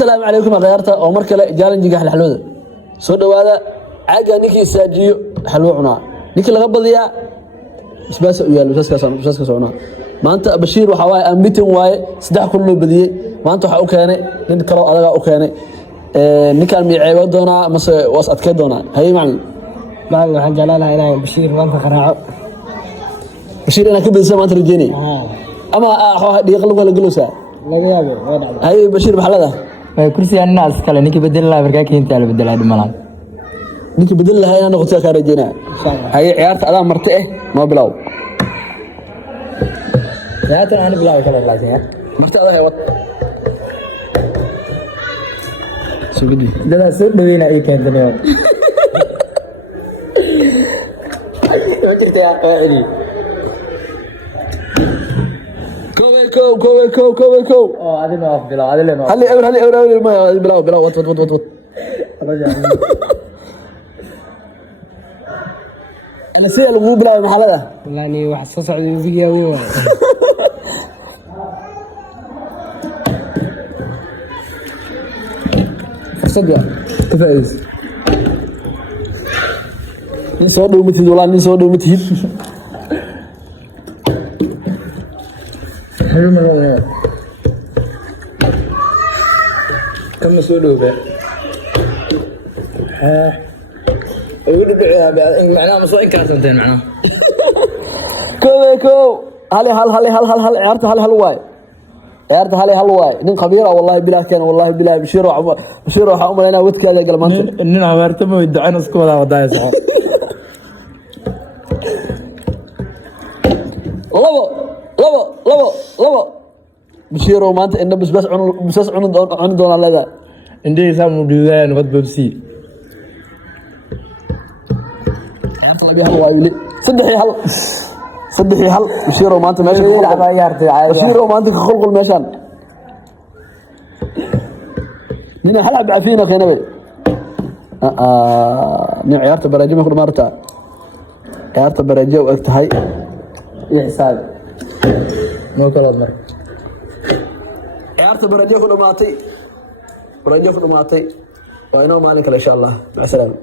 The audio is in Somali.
السلام عليكم غيرته او markale challenge xalxalooda soo dhawaada caaga ninkii saajiyo xalwo cunaa ninkii laga badiyaa isbaas u yaalo saska soona maanta Bashiir waxa waay meeting waay saddex kun loo badiyay maanta waxa uu keenay nin kale adaga u keenay ninkan miiceeyo doona mase was adkay doona hay macallin waxaan jeclahay inaan Bashiir maanta qaraaco Bashiir ana ka badisaa maanta rajeynay ama waxa dhiiq lagu kala galoosa laga yaabo hay Bashiir maxallada kursi anna askale ninkii bedel la markaa keenta la bedelay dhimalaan ninkii bedel lahaa inaan noqoto ka rajeynaa hay ciyaarta adaa martay ma bilaw ciyaarta aan bilaw kala laakiin martay adaa wad sugudi dada soo dhaweena ay keentay ay jirtay qaali كو adina af bilaw adina هلي أول ما بلاو وات أنا سيل مو بلاو محل هذا يعني واحد صعد فيديو وين صدق تفايز نسودو متي ولا نسودو متي حلو مرة كم مسؤولوا به يقول بيعها معناه مصلحة كاسنتين معناه كو هلي هل عيرت هل واي عيرت هل واي نين خبيرة والله بلا كان والله بلا بشير وحا أنا ودك هذا قال مانت نين عمرت ما يدعي نسكولا وضايا صح لبو بشير ومانت إنه بس عن دون الله ذا عندي سامو ديزاين وات بيبسي طلبي هل وايلي صدحي هل بشير ومانت ماشي بشير ومانت خلق المشان من هلا بعفينا خينا بي من عيارته براجي ما كل مرتا عيارته براجي وقت هاي حساب مو كلام مر عيارته براجي كل ماتي وإنه مالك إن شاء الله مع السلامة